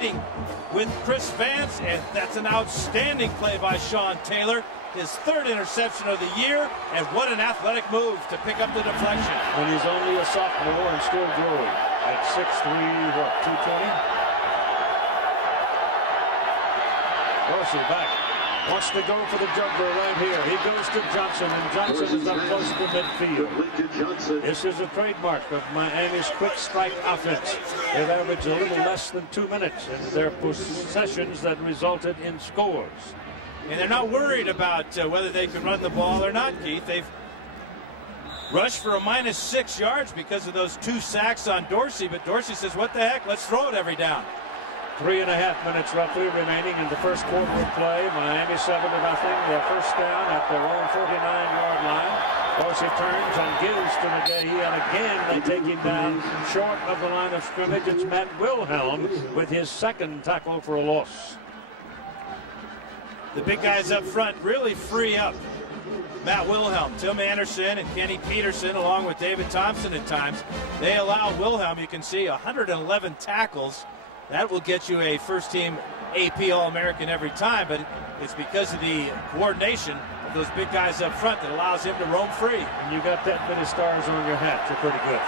waiting with Chris Vance, and that's an outstanding play by Sean Taylor. His third interception of the year, and what an athletic move to pick up the deflection. And he's only a sophomore and still growing at 6'3", what, 220? Dorsey back. Wants to go for the jumper right here. He goes to Johnson, and Johnson is up close to midfield. This is a trademark of Miami's quick strike offense. They've averaged a little less than 2 minutes in their possessions that resulted in scores. And they're not worried about whether they can run the ball or not, Keith. They've rushed for a -6 yards because of those 2 sacks on Dorsey, but Dorsey says, what the heck, let's throw it every down. 3.5 minutes roughly remaining in the first quarter of play. Miami 7-0. Their first down at their own 49-yard line. Dorsey turns and gives to McGahee, and again they take him down short of the line of scrimmage. It's Matt Wilhelm with his second tackle for a loss. The big guys up front really free up Matt Wilhelm. Tim Anderson and Kenny Peterson, along with David Thompson at times, they allow Wilhelm, you can see, 111 tackles. That will get you a first-team AP All-American every time, but it's because of the coordination of those big guys up front that allows him to roam free. And you got that many stars on your hat. You're pretty good.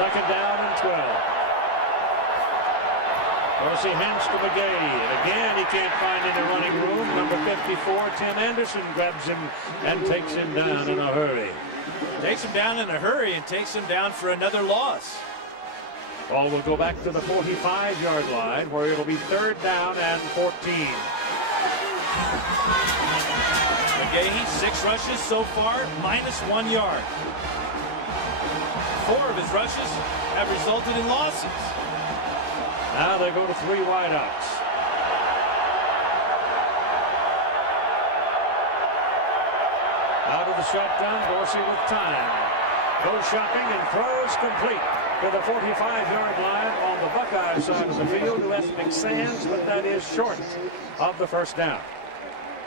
Second down and 12. Dorsey hands to McGahee. And again, he can't find any running room. Number 54, Tim Anderson, grabs him and takes him down in a hurry. Takes him down in a hurry and takes him down for another loss. Ball will go back to the 45-yard line, where it'll be 3rd down and 14. McGahee, 6 rushes so far, -1 yard. 4 of his rushes have resulted in losses. Now they go to 3 wideouts. Out of the shotgun, Dorsey with time. Goes shopping and throws complete to the 45-yard line on the Buckeye side of the field to Ethnic Sands, but that is short of the first down.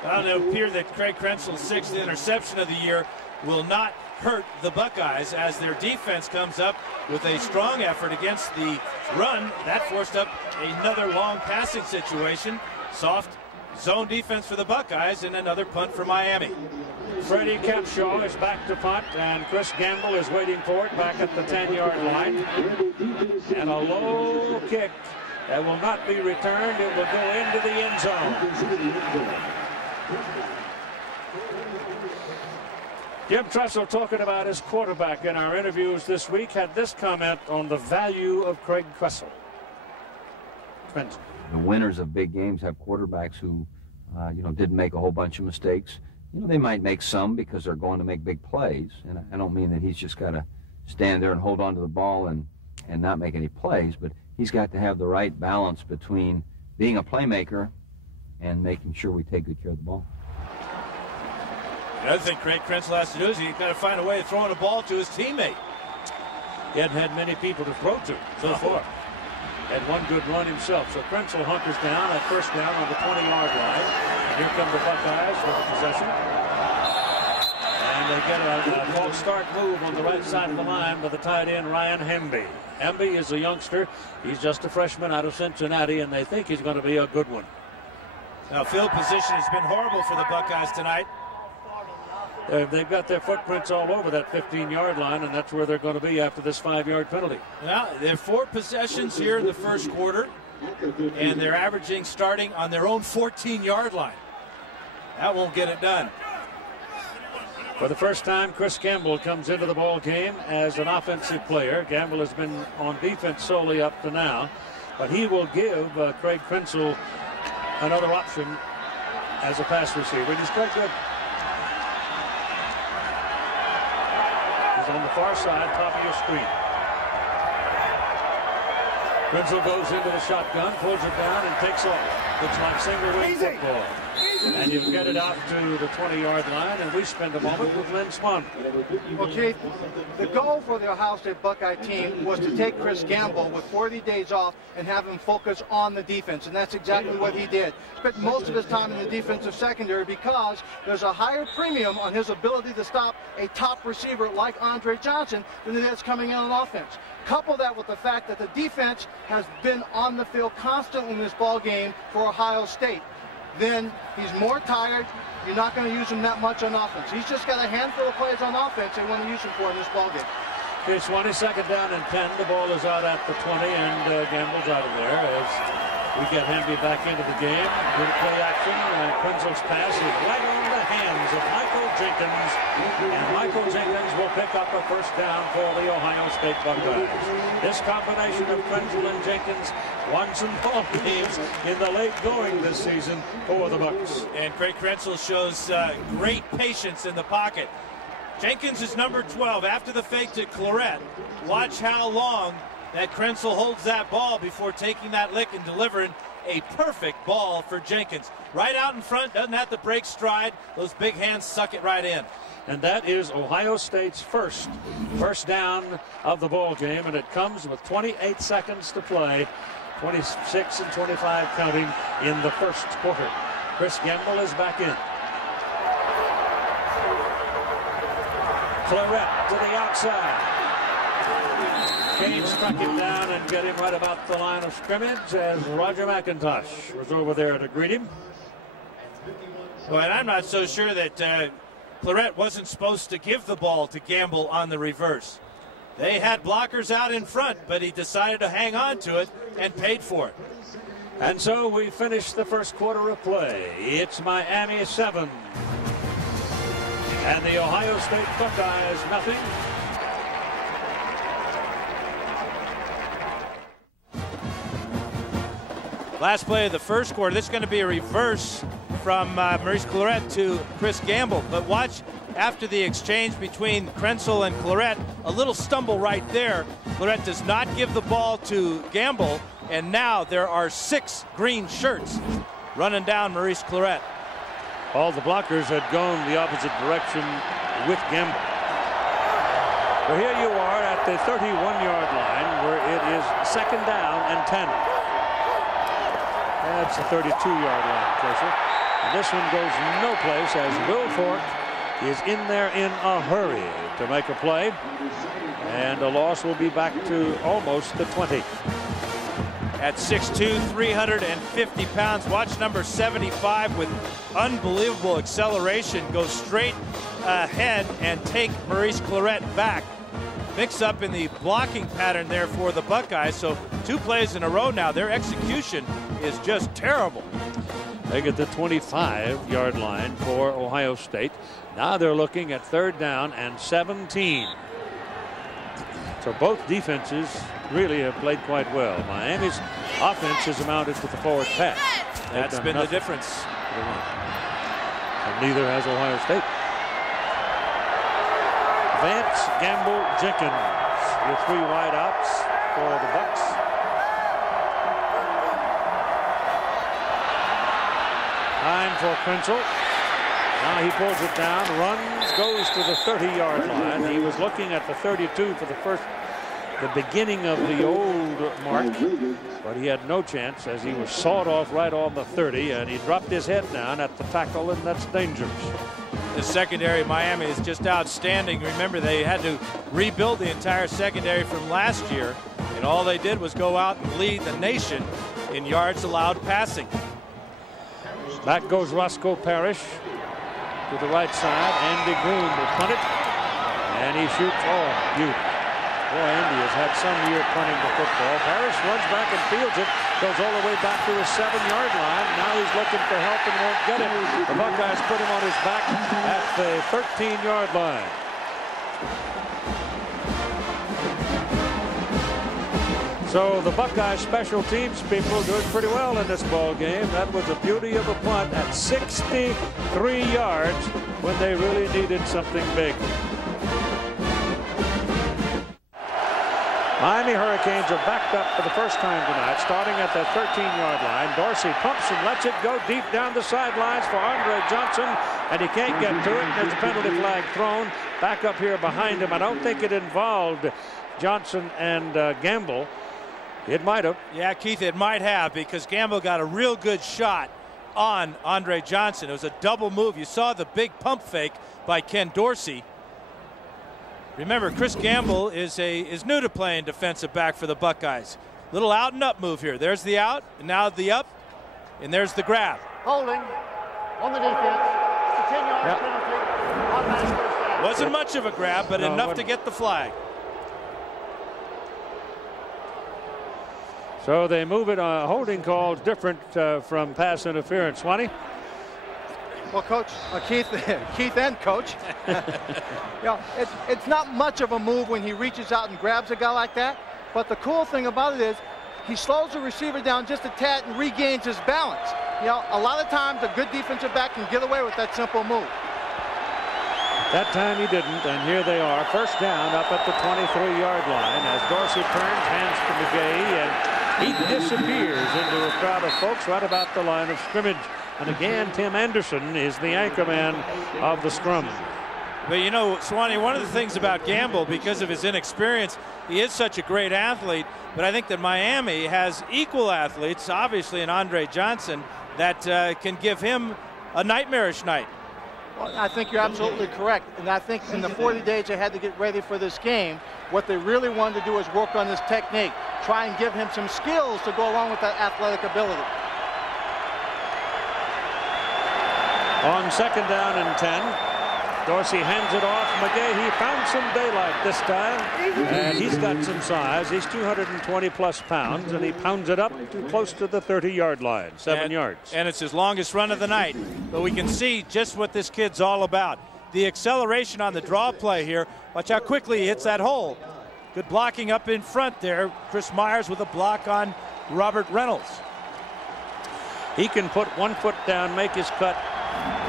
Well, it appears that Craig Krenzel's 6th interception of the year will not hurt the Buckeyes as their defense comes up with a strong effort against the run. That forced up another long passing situation. Soft zone defense for the Buckeyes and another punt for Miami. Freddie Capshaw is back to punt, and Chris Gamble is waiting for it back at the 10-yard line. And a low kick that will not be returned. It will go into the end zone. Jim Tressel, talking about his quarterback in our interviews this week, had this comment on the value of Craig Tressel. The winners of big games have quarterbacks who, didn't make a whole bunch of mistakes. They might make some because they're going to make big plays. And I don't mean that he's just got to stand there and hold on to the ball and not make any plays, but he's got to have the right balance between being a playmaker and making sure we take good care of the ball. The other thing Craig Krenzel has to do is he's got to find a way of throwing a ball to his teammate. He hadn't had many people to throw to so far. Had one good run himself. So Krenzel hunkers down at first down on the 20-yard line. And here come the Buckeyes with the possession. And they get a false start move on the right side of the line by the tight end, Ryan Hemby. Hemby is a youngster. He's just a freshman out of Cincinnati, and they think he's going to be a good one. Now, field position has been horrible for the Buckeyes tonight. They've got their footprints all over that 15-yard line, and that's where they're going to be after this 5-yard penalty. Well, there are 4 possessions here in the first quarter, and they're averaging starting on their own 14-yard line. That won't get it done. For the first time, Chris Gamble comes into the ball game as an offensive player. Gamble has been on defense solely up to now, but he will give Craig Krenzel another option as a pass receiver. And he's quite good. On the far side, top of your screen. Krenzel goes into the shotgun, pulls it down, and takes off. Looks like single wing football. And you get it out to the 20-yard line, and we spend a moment with Lynn Swan. Well, Keith, the goal for the Ohio State Buckeye team was to take Chris Gamble with 40 days off and have him focus on the defense, and that's exactly what he did. Spent most of his time in the defensive secondary because there's a higher premium on his ability to stop a top receiver like Andre Johnson than it is coming in on offense. Couple that with the fact that the defense has been on the field constantly in this ball game for Ohio State. Then he's more tired. You're not going to use him that much on offense. He's just got a handful of plays on offense they want to use him for in this ball game. Okay, 22nd down and 10. The ball is out at the 20, and Gamble's out of there as we get Hamby back into the game. Good play action. Quinzel's pass is right on the hands of Michael Jenkins, and Michael Jenkins will pick up a first down for the Ohio State Buckeyes. This combination of Quinzel and Jenkins won some ball games in the late going this season for the Bucks. And Craig Quinzel shows great patience in the pocket. Jenkins is number 12 after the fake to Claret. Watch how long that Quinzel holds that ball before taking that lick and delivering a perfect ball for Jenkins. Right out in front, doesn't have to break stride. Those big hands suck it right in. And that is Ohio State's first down of the ball game, and it comes with 28 seconds to play, 26 and 25 counting in the first quarter. Chris Gamble is back in. Claret to the outside. Kane struck him down and get him right about the line of scrimmage as Roger McIntosh was over there to greet him. Well, and I'm not so sure that Claret wasn't supposed to give the ball to Gamble on the reverse. They had blockers out in front, but he decided to hang on to it and paid for it. And so we finish the first quarter of play. It's Miami 7. And the Ohio State Buckeyes nothing. Last play of the first quarter. This is going to be a reverse from Maurice Claret to Chris Gamble. But watch after the exchange between Quinzel and Claret, a little stumble right there. Claret does not give the ball to Gamble, and now there are 6 green shirts running down Maurice Claret. All the blockers had gone the opposite direction with Gamble. Well, here you are at the 31-yard line where it is 2nd down and 10. That's the 32-yard line closer. And this one goes no place as Will Fork is in there in a hurry to make a play. And the loss will be back to almost the 20. At 6'2", 350 pounds. Watch number 75 with unbelievable acceleration go straight ahead and take Maurice Claret back. Mix up in the blocking pattern there for the Buckeyes. So 2 plays in a row now. Their execution is just terrible. They get the 25-yard line for Ohio State. Now they're looking at 3rd down and 17. So both defenses really have played quite well. Miami's offense has amounted to the forward pass. That's been the difference. And neither has Ohio State. Vance, Gamble, Jenkins, your 3 wideouts for the Bucks. Time for Quinzel. Now he pulls it down, runs, goes to the 30-yard line. He was looking at the 32 for the beginning of the old mark, but he had no chance as he was sawed off right on the 30, and he dropped his head down at the tackle, and that's dangerous. The secondary of Miami is just outstanding. Remember, they had to rebuild the entire secondary from last year, and all they did was go out and lead the nation in yards allowed passing. Back goes Roscoe Parrish to the right side. Andy Groom will punt it, and he shoots. Oh, beautiful. Boy, Andy has had some year punting the football. Parrish runs back and fields it, goes all the way back to his 7-yard line. Now he's looking for help and won't get it. The Buckeyes put him on his back at the 13-yard line. So the Buckeye special teams people doing pretty well in this ball game. That was the beauty of a punt at 63 yards when they really needed something big. Miami Hurricanes are backed up for the first time tonight, starting at the 13-yard line. Dorsey pumps and lets it go deep down the sidelines for Andre Johnson, and he can't get to it. There's a penalty flag thrown back up here behind him. I don't think it involved Johnson and Gamble. It might have. Yeah, Keith, it might have, because Gamble got a real good shot on Andre Johnson. It was a double move. You saw the big pump fake by Ken Dorsey. Remember, Chris Gamble is new to playing defensive back for the Buckeyes. Little out and up move here. There's the out, and now the up, and there's the grab. Holding on the defense. It's a 10-yard penalty. Automatic first down. Wasn't much of a grab, but enough to get the flag. So they move it. Holding calls different from pass interference. Swanee? Well, Coach, Keith and Coach, it's not much of a move when he reaches out and grabs a guy like that. But the cool thing about it is he slows the receiver down just a tad and regains his balance. A lot of times a good defensive back can get away with that simple move. That time he didn't, and here they are, first down up at the 23-yard line as Dorsey turns, hands to McGahee, and he disappears into a crowd of folks right about the line of scrimmage. And again, Tim Anderson is the anchor man of the scrum. But you know, Swanee, one of the things about Gamble, because of his inexperience, he is such a great athlete. But I think that Miami has equal athletes, obviously, in Andre Johnson, that can give him a nightmarish night. Well, I think you're absolutely correct. And I think in the 40 days they had to get ready for this game, what they really wanted to do is work on his technique, try and give him some skills to go along with that athletic ability. On second down and 10, Dorsey hands it off. McGahee found some daylight this time, and he's got some size. He's 220-plus pounds, and he pounds it up close to the 30-yard line, 7 yards. And it's his longest run of the night. But we can see just what this kid's all about. The acceleration on the draw play here. Watch how quickly he hits that hole. Good blocking up in front there. Chris Myers with a block on Robert Reynolds. He can put one foot down, make his cut,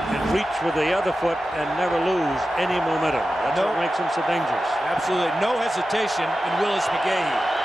and reach with the other foot and never lose any momentum. That's what makes him so dangerous. Absolutely no hesitation in Willis McGahee.